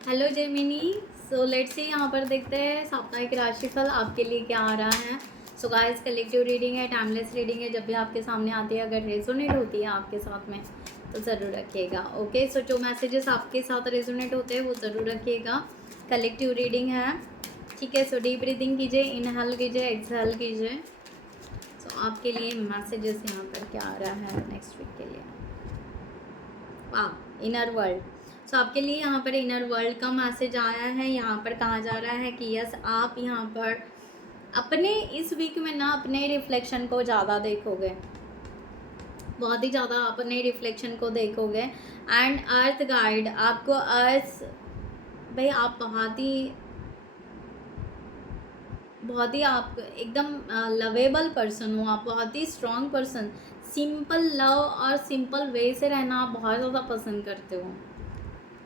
Hello Gemini. So let's see, यहाँ पर देखते हैं साप्ताहिक राशिफल आपके लिए क्या आ रहा है। सो गाइस, कलेक्टिव रीडिंग है, टाइमलेस रीडिंग है। जब भी आपके सामने आती है, अगर रेजोनेट होती है आपके साथ में तो ज़रूर रखिएगा। ओके, सो जो मैसेजेस आपके साथ रेजोनेट होते हैं वो ज़रूर रखिएगा। कलेक्टिव रीडिंग है, ठीक है। सो डीप ब्रीदिंग कीजिए, इनहेल कीजिए, एक्सहेल कीजिए। सो आपके लिए मैसेजेस यहाँ पर क्या आ रहा है नेक्स्ट वीक के लिए। वाह, इनर वर्ल्ड। सो आपके लिए यहाँ पर इनर वर्ल्ड का मैसेज आया है। यहाँ पर कहा जा रहा है कि यस, आप यहाँ पर अपने इस वीक में ना अपने रिफ्लेक्शन को ज़्यादा देखोगे, बहुत ही ज़्यादा अपने रिफ्लेक्शन को देखोगे। एंड अर्थ गाइड आपको, अर्थ भाई, आप बहुत ही आप एकदम लवेबल पर्सन हो। आप बहुत ही स्ट्रॉन्ग पर्सन, सिंपल लव और सिंपल वे से रहना आप बहुत ज़्यादा पसंद करते हो।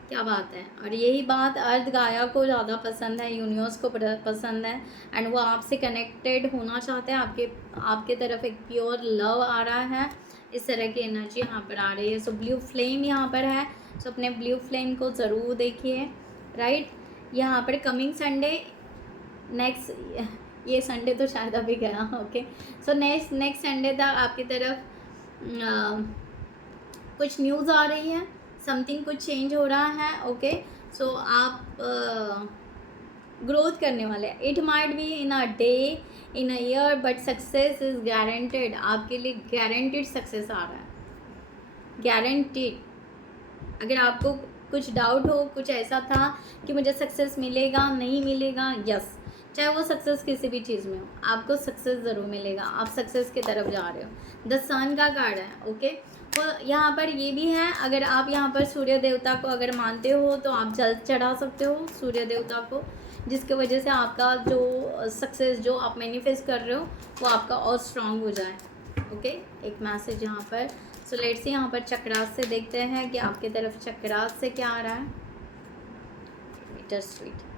क्या बात है। और यही बात अर्थ गाया को ज़्यादा पसंद है, यूनिवर्स को पसंद है। एंड वो आपसे कनेक्टेड होना चाहते हैं। आपके तरफ एक प्योर लव आ रहा है। इस तरह की एनर्जी यहाँ पर आ रही है। सो ब्लू फ्लेम यहाँ पर है। सो अपने ब्लू फ्लेम को ज़रूर देखिए, राइट। यहाँ पर कमिंग संडे, नेक्स्ट ये संडे तो शायद अभी गया, ओके। सो नेक्स्ट संडे तक आपकी तरफ कुछ न्यूज़ आ रही है, समथिंग कुछ चेंज हो रहा है, ओके। सो आप ग्रोथ करने वाले हैं। It might be in a day, in a year, but success is guaranteed. आपके लिए गारंटेड सक्सेस आ रहा है, गारंटेड। अगर आपको कुछ डाउट हो, कुछ ऐसा था कि मुझे सक्सेस मिलेगा नहीं मिलेगा, यस, चाहे वो सक्सेस किसी भी चीज़ में हो, आपको सक्सेस ज़रूर मिलेगा। आप सक्सेस की तरफ जा रहे हो। द सन का कार्ड है, ओके। तो यहाँ पर ये भी है, अगर आप यहाँ पर सूर्य देवता को अगर मानते हो तो आप जल चढ़ा सकते हो सूर्य देवता को, जिसकी वजह से आपका जो सक्सेस जो आप मैनिफेस्ट कर रहे हो वो आपका और स्ट्रांग हो जाए, ओके। एक मैसेज यहाँ पर। सो लेट्स सी, यहाँ पर चक्रास से देखते हैं कि आपकी तरफ चक्रास से क्या आ रहा है। बिटर स्वीट,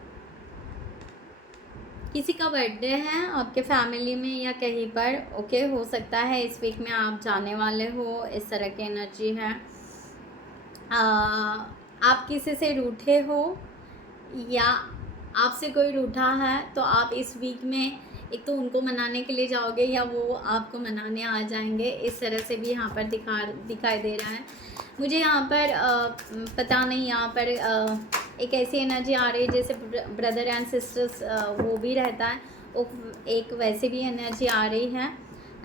किसी का बर्थडे है आपके फैमिली में या कहीं पर, ओके। हो सकता है इस वीक में आप जाने वाले हो, इस तरह की एनर्जी है। आप किसी से रूठे हो या आपसे कोई रूठा है तो आप इस वीक में एक तो उनको मनाने के लिए जाओगे या वो आपको मनाने आ जाएंगे। इस तरह से भी यहाँ पर दिखाई दे रहा है मुझे। यहाँ पर पता नहीं, यहाँ पर एक ऐसी एनर्जी आ रही है जैसे ब्रदर एंड सिस्टर्स वो भी रहता है, वो एक वैसे भी एनर्जी आ रही है।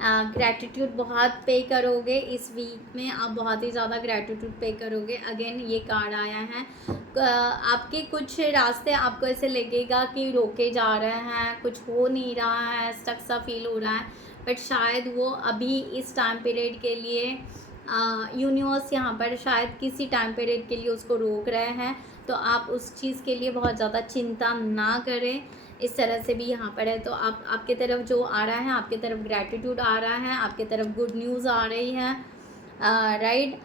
ग्रैटिट्यूड बहुत पे करोगे इस वीक में, आप बहुत ही ज़्यादा ग्रैटिट्यूड पे करोगे। अगेन ये कार्ड आया है, आपके कुछ रास्ते आपको ऐसे लगेगा कि रोके जा रहे हैं, कुछ हो नहीं रहा है, स्टक सा फील हो रहा है, बट शायद वो अभी इस टाइम पीरियड के लिए यूनिवर्स यहाँ पर शायद किसी टाइम पीरियड के लिए उसको रोक रहे हैं। तो आप उस चीज़ के लिए बहुत ज़्यादा चिंता ना करें। इस तरह से भी यहाँ पर है। तो आपके तरफ जो आ रहा है, आपके तरफ ग्रैटिट्यूड आ रहा है, आपके तरफ गुड न्यूज़ आ रही है, राइट।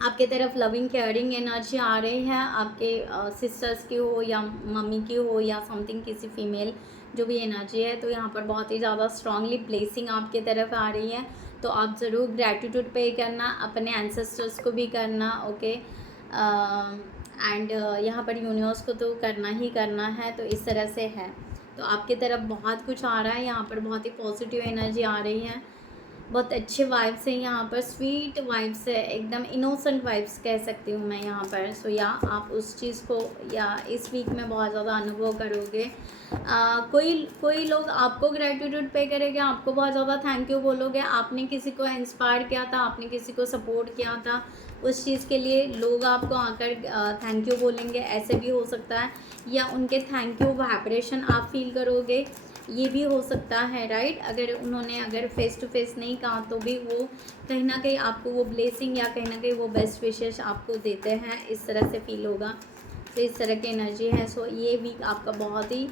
आपके तरफ लविंग केयरिंग एनर्जी आ रही है, आपके सिस्टर्स की हो या मम्मी की हो या समथिंग, किसी फीमेल जो भी एनर्जी है। तो यहाँ पर बहुत ही ज़्यादा स्ट्रांगली ब्लेसिंग आपके तरफ आ रही है। तो आप ज़रूर ग्रैटिट्यूड पे करना, अपने एंसेस्टर्स को भी करना, ओके। एंड यहाँ पर यूनिवर्स को तो करना ही करना है। तो इस तरह से है। तो आपके तरफ बहुत कुछ आ रहा है, यहाँ पर बहुत ही पॉजिटिव एनर्जी आ रही है, बहुत अच्छे वाइब्स हैं यहाँ पर, स्वीट वाइब्स है, एकदम इनोसेंट वाइब्स कह सकती हूँ मैं यहाँ पर। सो या आप उस चीज़ को या इस वीक में बहुत ज़्यादा अनुभव करोगे। कोई लोग आपको ग्रेटिट्यूड पे करेंगे, आपको बहुत ज़्यादा थैंक यू बोलोगे। आपने किसी को इंस्पायर किया था, आपने किसी को सपोर्ट किया था, उस चीज़ के लिए लोग आपको आकर थैंक यू बोलेंगे, ऐसे भी हो सकता है। या उनके थैंक यू वाइब्रेशन आप फील करोगे, ये भी हो सकता है, राइट। अगर फेस टू फेस नहीं कहा तो भी वो कहीं ना कहीं आपको वो ब्लेसिंग या कहीं ना कहीं वो बेस्ट विशेष आपको देते हैं, इस तरह से फील होगा। तो इस तरह की एनर्जी है। सो ये वीक आपका बहुत ही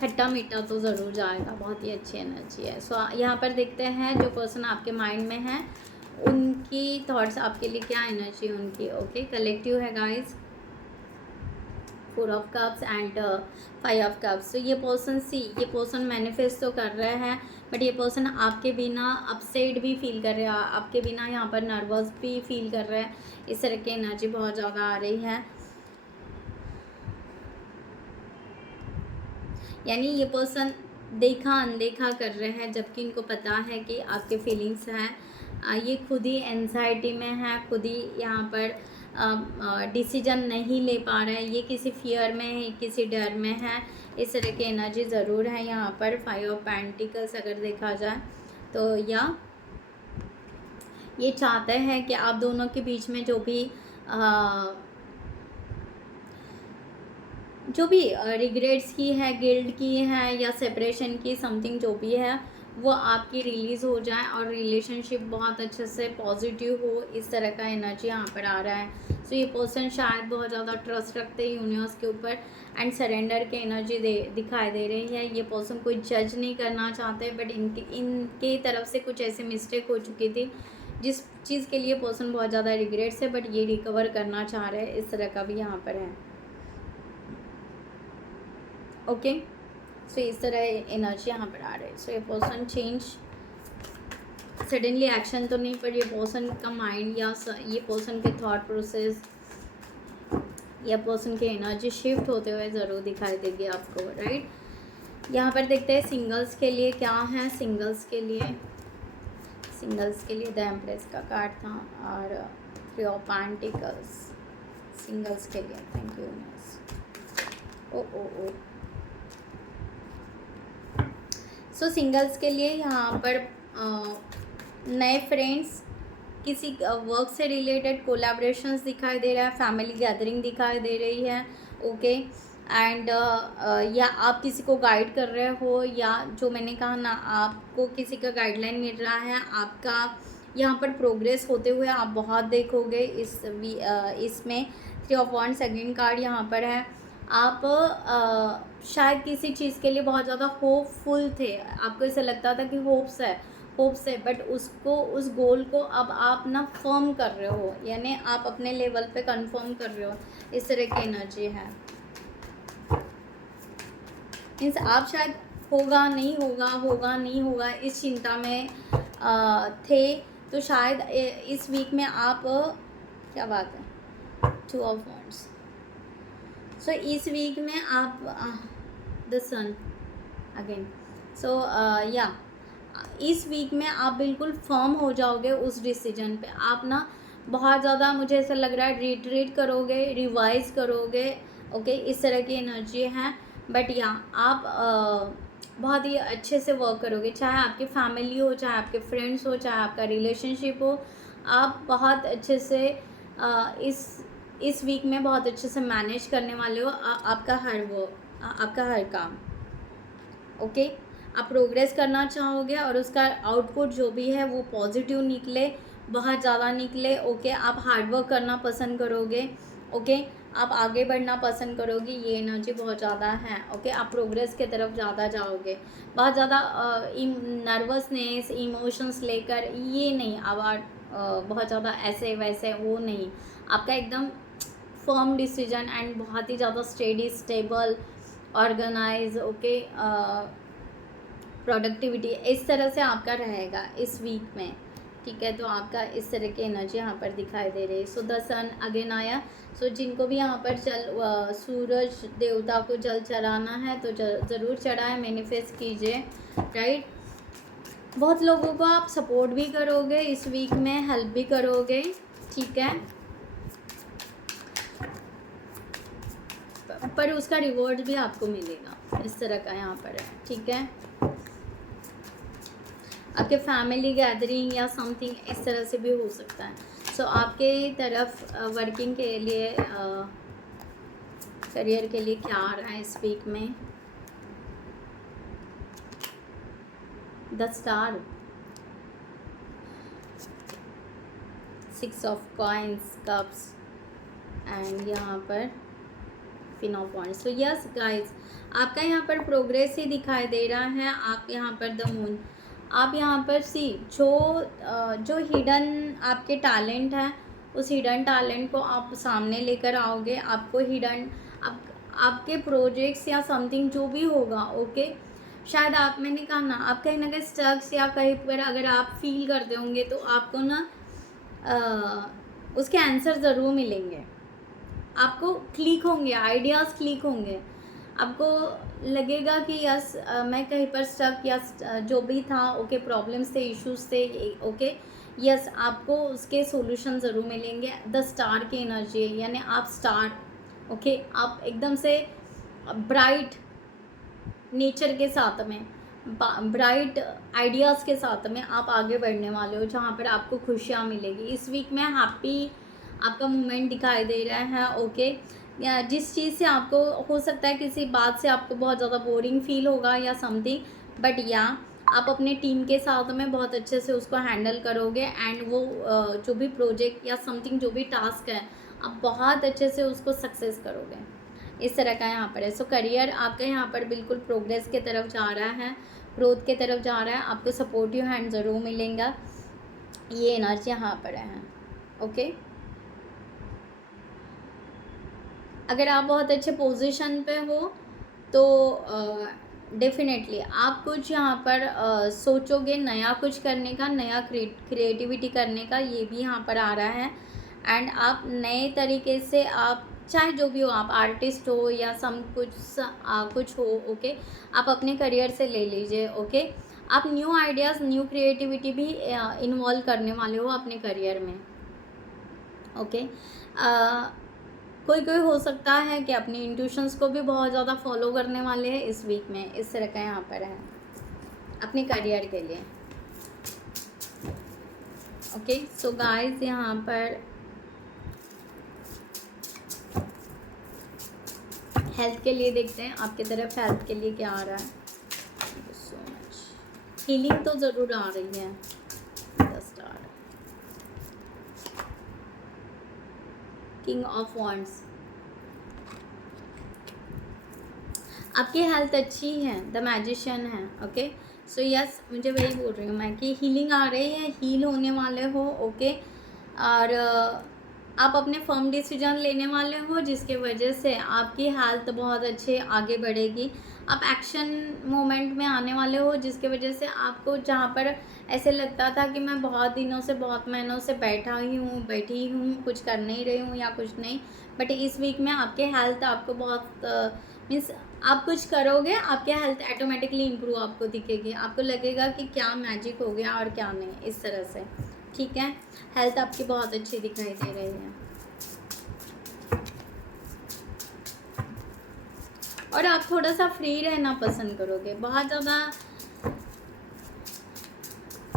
खट्टा मीठा तो ज़रूर जाएगा, बहुत ही अच्छी एनर्जी है। सो यहाँ पर देखते हैं जो पर्सन आपके माइंड में है उनकी थॉट्स आपके लिए क्या एनर्जी है उनकी, ओके। कलेक्टिव है guys, 4 of cups and 5 of cups. तो ये पर्सन मैनिफेस्ट तो कर रहे हैं, बट ये पर्सन आपके बिना अपसेट भी फील कर रहा है, आपके बिना यहाँ पर नर्वस भी फील कर रहा है। इस तरह की एनर्जी बहुत ज़्यादा आ रही है। यानी ये पर्सन देखा अनदेखा कर रहे हैं, जबकि इनको पता है कि आपके फीलिंग्स हैं। ये खुद ही एंजाइटी में है, खुद ही यहाँ पर डिसीजन नहीं ले पा रहे हैं। ये किसी फियर में है, किसी डर में है। इस तरह की एनर्जी ज़रूर है यहाँ पर। 5 ऑफ पेंटिकल्स अगर देखा जाए तो, या ये चाहते हैं कि आप दोनों के बीच में जो भी रिग्रेट्स की है, गिल्ट की है, या सेपरेशन की समथिंग जो भी है, वो आपकी रिलीज़ हो जाए और रिलेशनशिप बहुत अच्छे से पॉजिटिव हो। इस तरह का एनर्जी यहाँ पर आ रहा है। सो ये पर्सन शायद बहुत ज़्यादा ट्रस्ट रखते हैं यूनिवर्स के ऊपर एंड सरेंडर की एनर्जी दिखाई दे रही है। ये पर्सन कोई जज नहीं करना चाहते, बट इनके तरफ से कुछ ऐसी मिस्टेक हो चुकी थी जिस चीज़ के लिए पर्सन बहुत ज़्यादा रिग्रेट्स है, बट ये रिकवर करना चाह रहे हैं। इस तरह का भी यहाँ पर है। ओके, सो इस तरह एनर्जी यहाँ पर आ रही है। सो ये पर्सन चेंज सडनली एक्शन तो नहीं, पर ये पर्सन का माइंड या ये पर्सन के थॉट प्रोसेस या पर्सन की एनर्जी शिफ्ट होते हुए ज़रूर दिखाई देगी आपको, राइट। यहाँ पर देखते हैं सिंगल्स के लिए क्या है। सिंगल्स के लिए द एम्प्रेस का कार्ड था और 3 ऑफ पेंटिकल्स सिंगल्स के लिए। Thank you. Oh so singles के लिए यहाँ पर नए फ्रेंड्स, किसी वर्क से रिलेटेड कोलैबोरेशंस दिखाई दे रहा है, फैमिली गैदरिंग दिखाई दे रही है। ओके, एंड या आप किसी को गाइड कर रहे हो, या जो मैंने कहा ना, आपको किसी का गाइडलाइन मिल रहा है। आपका यहाँ पर प्रोग्रेस होते हुए आप बहुत देखोगे इसमें। 3 ऑफ वांड्स सेकंड कार्ड यहाँ पर है। आप शायद किसी चीज़ के लिए बहुत ज़्यादा होपफुल थे, आपको ऐसा लगता था कि होप्स है, बट उसको, उस गोल को अब आप ना फर्म कर रहे हो, यानी आप अपने लेवल पे कंफर्म कर रहे हो। इस तरह की एनर्जी है। मीन्स आप शायद होगा नहीं होगा इस चिंता में थे, तो शायद इस वीक में आप क्या बात है, 2 ऑफ वांड्स। सो इस वीक में आप द सन अगेन। सो या इस वीक में आप बिल्कुल फर्म हो जाओगे उस डिसीजन पे। आप ना बहुत ज़्यादा, मुझे ऐसा लग रहा है, रिट्रीट करोगे, रिवाइज करोगे। ओके, इस तरह की एनर्जी है। बट या आप बहुत ही अच्छे से वर्क करोगे, चाहे आपकी फैमिली हो, चाहे आपके फ्रेंड्स हो, चाहे आपका रिलेशनशिप हो। आप बहुत अच्छे से इस वीक में बहुत अच्छे से मैनेज करने वाले हो आपका हर काम। ओके, आप प्रोग्रेस करना चाहोगे और उसका आउटपुट जो भी है वो पॉजिटिव निकले, बहुत ज़्यादा निकले। ओके, आप हार्डवर्क करना पसंद करोगे। ओके, आप आगे बढ़ना पसंद करोगे। ये एनर्जी बहुत ज़्यादा है। ओके, आप प्रोग्रेस की तरफ ज़्यादा जाओगे। बहुत ज़्यादा नर्वसनेस, इमोशंस लेकर ये नहीं, अब बहुत ज़्यादा ऐसे वैसे वो नहीं, आपका एकदम फर्म डिसीजन एंड बहुत ही ज़्यादा steady, stable, organise. Okay, productivity इस तरह से आपका रहेगा इस वीक में। ठीक है, तो आपका इस तरह की एनर्जी यहाँ पर दिखाई दे रही है। सो द सन अगेन आया। सो जिनको भी यहाँ पर सूरज देवता को जल चढ़ाना है तो ज़रूर चढ़ाएं, मैनिफेस्ट कीजिए, राइट। बहुत लोगों को आप सपोर्ट भी करोगे इस वीक में, हेल्प भी करोगे। ठीक है, पर उसका रिवॉर्ड भी आपको मिलेगा। इस तरह का यहाँ पर है। ठीक है, आपके फैमिली गैदरिंग या समथिंग इस तरह से भी हो सकता है। सो आपके तरफ वर्किंग के लिए, करियर के लिए क्या आ रहा है इस वीक में। The star, 6 of coins, cups and यहाँ पर queen of wands. So yes guys, आपका यहाँ पर प्रोग्रेस ही दिखाई दे रहा है। आप यहाँ पर द मून, आप यहाँ पर जो हिडन आपके टैलेंट है, उस हिडन टैलेंट को आप सामने लेकर आओगे। आपको आपके प्रोजेक्ट्स या समथिंग जो भी होगा, ओके, शायद आप, मैंने कहा ना, आप कहीं ना कहीं स्टक्स या कहीं पर अगर आप फील करते होंगे तो आपको ना उसके आंसर ज़रूर मिलेंगे, आपको क्लिक होंगे, आइडियाज़ क्लिक होंगे, आपको लगेगा कि यस मैं कहीं पर स्टक या जो भी था ओके, प्रॉब्लम्स थे, इश्यूज थे, ओके यस आपको उसके सॉल्यूशन ज़रूर मिलेंगे। द स्टार की एनर्जी है, यानी आप स्टार, ओके आप एकदम से ब्राइट नेचर के साथ में, ब्राइट आइडियाज़ के साथ में आप आगे बढ़ने वाले हो, जहाँ पर आपको खुशियाँ मिलेगी। इस वीक में हैप्पी आपका मोमेंट दिखाई दे रहा है, ओके या जिस चीज़ से आपको हो सकता है किसी बात से आपको बहुत ज़्यादा बोरिंग फील होगा या समथिंग, बट या आप अपने टीम के साथ में बहुत अच्छे से उसको हैंडल करोगे एंड वो जो भी प्रोजेक्ट या समथिंग जो भी टास्क है आप बहुत अच्छे से उसको सक्सेस करोगे। इस तरह का यहाँ पर है। सो करियर आपका यहाँ पर बिल्कुल प्रोग्रेस के तरफ जा रहा है, ग्रोथ के तरफ जा रहा है, आपको सपोर्टिव हैंड ज़रूर मिलेगा, ये एनर्जी यहाँ पर है, ओके। अगर आप बहुत अच्छे पोजीशन पे हो तो डेफिनेटली आप कुछ यहाँ पर सोचोगे नया कुछ करने का, नया क्रिएटिविटी करने का, ये भी यहाँ पर आ रहा है। एंड आप नए तरीके से, आप चाहे जो भी हो, आप आर्टिस्ट हो या सम कुछ हो, ओके आप अपने करियर से ले लीजिए, ओके आप न्यू आइडियाज़, न्यू क्रिएटिविटी भी इन्वॉल्व करने वाले हो अपने करियर में, ओके कोई कोई हो सकता है कि अपनी इंट्यूशंस को भी बहुत ज़्यादा फॉलो करने वाले हैं इस वीक में, इस तरह का यहाँ पर है अपने करियर के लिए, ओके। सो गाइस यहाँ पर हेल्थ के लिए देखते हैं, आपकी तरफ हेल्थ के लिए क्या आ रहा है। Thank you so much. Healing तो ज़रूर आ रही है। The star, king of wands, आपकी हेल्थ अच्छी है, द मैजिशियन है, ओके सो यस मुझे वही बोल रही हूँ मैं कि हीलिंग आ रही है, हील होने वाले हो, ओके और आप अपने फर्म डिसीजन लेने वाले हो जिसके वजह से आपकी हेल्थ बहुत अच्छे आगे बढ़ेगी। आप एक्शन मोमेंट में आने वाले हो जिसके वजह से आपको, जहाँ पर ऐसे लगता था कि मैं बहुत दिनों से, बहुत महीनों से बैठी हूँ कुछ कर नहीं रही हूँ या कुछ नहीं, बट इस वीक में आपके हेल्थ आपको बहुत मीन्स आप कुछ करोगे, आपके हेल्थ ऑटोमेटिकली इम्प्रूव आपको दिखेगी, आपको लगेगा कि क्या मैजिक हो गया और क्या नहीं, इस तरह से, ठीक है। हेल्थ आपकी बहुत अच्छी दिखाई दे रही है और आप थोड़ा सा फ्री रहना पसंद करोगे, बहुत ज़्यादा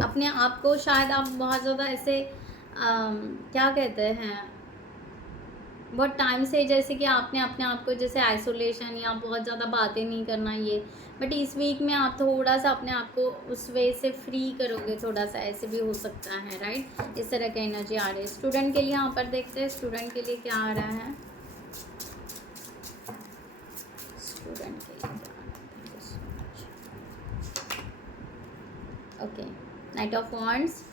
अपने आप को, शायद आप बहुत ज़्यादा ऐसे क्या कहते हैं, बहुत टाइम से जैसे कि आपने अपने आप को जैसे आइसोलेशन या बहुत ज़्यादा बातें नहीं करना ये, बट इस वीक में आप थोड़ा सा अपने आप को उस वे से फ्री करोगे, थोड़ा सा ऐसे भी हो सकता है, राइट। इस तरह की एनर्जी आ रही है। स्टूडेंट के लिए यहाँ पर देखते हैं स्टूडेंट के लिए क्या आ रहा है, स्टूडेंट के लिए क्या आ रहा है, okay night of wands,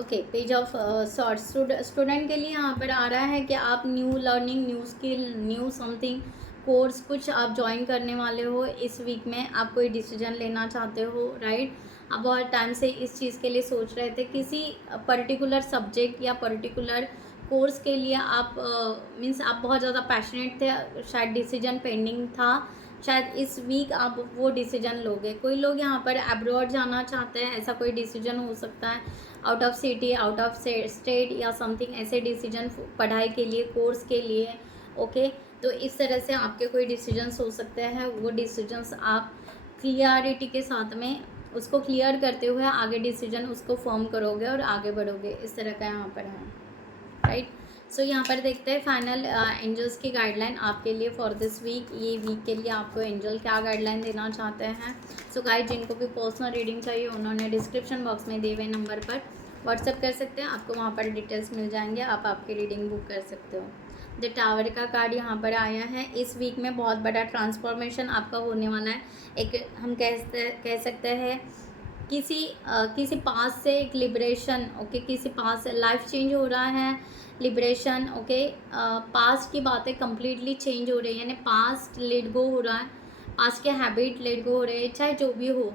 okay page of swords. Student के लिए यहाँ पर आ रहा है कि आप new learning, new skill, new something course कुछ आप ज्वाइन करने वाले हो इस वीक में, आप कोई डिसीजन लेना चाहते हो, राइट। आप बहुत टाइम से इस चीज़ के लिए सोच रहे थे, किसी पर्टिकुलर सब्जेक्ट या पर्टिकुलर कोर्स के लिए आप मीन्स आप बहुत ज़्यादा पैशनेट थे, शायद डिसीजन पेंडिंग था, शायद इस वीक आप वो डिसीजन लोगे। कोई लोग यहाँ पर अब्रॉड जाना चाहते हैं, ऐसा कोई डिसीजन हो सकता है, out of city, out of state या समथिंग, ऐसे डिसीजन पढ़ाई के लिए, कोर्स के लिए, ओके तो इस तरह से आपके कोई डिसीजंस हो सकते हैं, वो डिसीजंस आप क्लियरिटी के साथ में उसको क्लियर करते हुए आगे डिसीजन उसको फॉर्म करोगे और आगे बढ़ोगे, इस तरह का यहाँ पर है, राइट। सो यहाँ पर देखते हैं फाइनल एंजल्स की गाइडलाइन आपके लिए फॉर दिस वीक। ये वीक के लिए आपको एंजल क्या गाइडलाइन देना चाहते हैं। सो गाइड जिनको भी पर्सनल रीडिंग चाहिए उन्होंने डिस्क्रिप्शन बॉक्स में दिए हुए नंबर पर व्हाट्सएप कर सकते हैं, आपको वहाँ पर डिटेल्स मिल जाएंगे, आप आपकी रीडिंग बुक कर सकते हो। द टावर का कार्ड यहाँ पर आया है। इस वीक में बहुत बड़ा ट्रांसफॉर्मेशन आपका होने वाला है। एक हम कह सकते हैं किसी पास से एक लिबरेशन, ओके किसी पास से लाइफ चेंज हो रहा है, लिबरेशन, ओके पास्ट की बातें कम्प्लीटली चेंज हो रही है, यानी पास्ट लेट गो हो रहा है, पास्ट के हैबिट लेट गो हो रहे हैं, चाहे जो भी हो,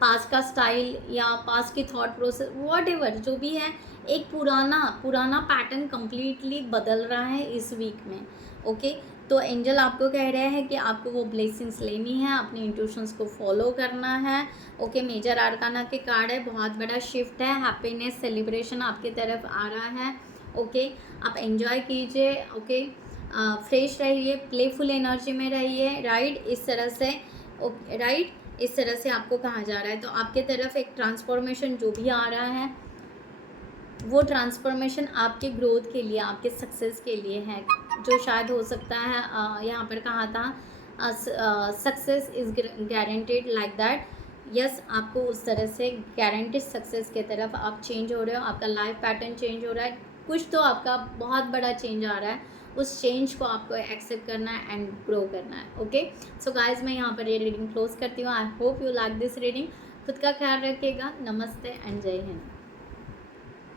पास्ट का स्टाइल या पास्ट की थॉट प्रोसेस व्हाटएवर जो भी है, एक पुराना पैटर्न कंप्लीटली बदल रहा है इस वीक में। ओके, तो एंजल आपको कह रहे हैं कि आपको वो ब्लेसिंग्स लेनी है, अपने इंट्यूशंस को फॉलो करना है। ओके, मेजर आर्काना के कार्ड है, बहुत बड़ा शिफ्ट है, हैप्पीनेस सेलिब्रेशन आपके तरफ आ रहा है। ओके, आप एंजॉय कीजिए। ओके, फ्रेश रहिए, प्लेफुल एनर्जी में रहिए, राइट, इस तरह से। ओके, राइट, इस तरह से आपको कहा जा रहा है। तो आपके तरफ एक ट्रांसफॉर्मेशन जो भी आ रहा है, वो ट्रांसफॉर्मेशन आपके ग्रोथ के लिए, आपके सक्सेस के लिए है, जो शायद हो सकता है यहाँ पर कहा था success is guaranteed like that. Yes, आपको उस तरह से गारंटेड सक्सेस के तरफ आप चेंज हो रहे हो, आपका लाइफ पैटर्न चेंज हो रहा है, कुछ तो आपका बहुत बड़ा चेंज आ रहा है, उस चेंज को आपको एक्सेप्ट करना है एंड ग्रो करना है। ओके, सो गाइज मैं यहाँ पर ये रीडिंग क्लोज करती हूँ। I hope you like this reading. खुद का ख्याल रखिएगा। नमस्ते एंड जय हिंद।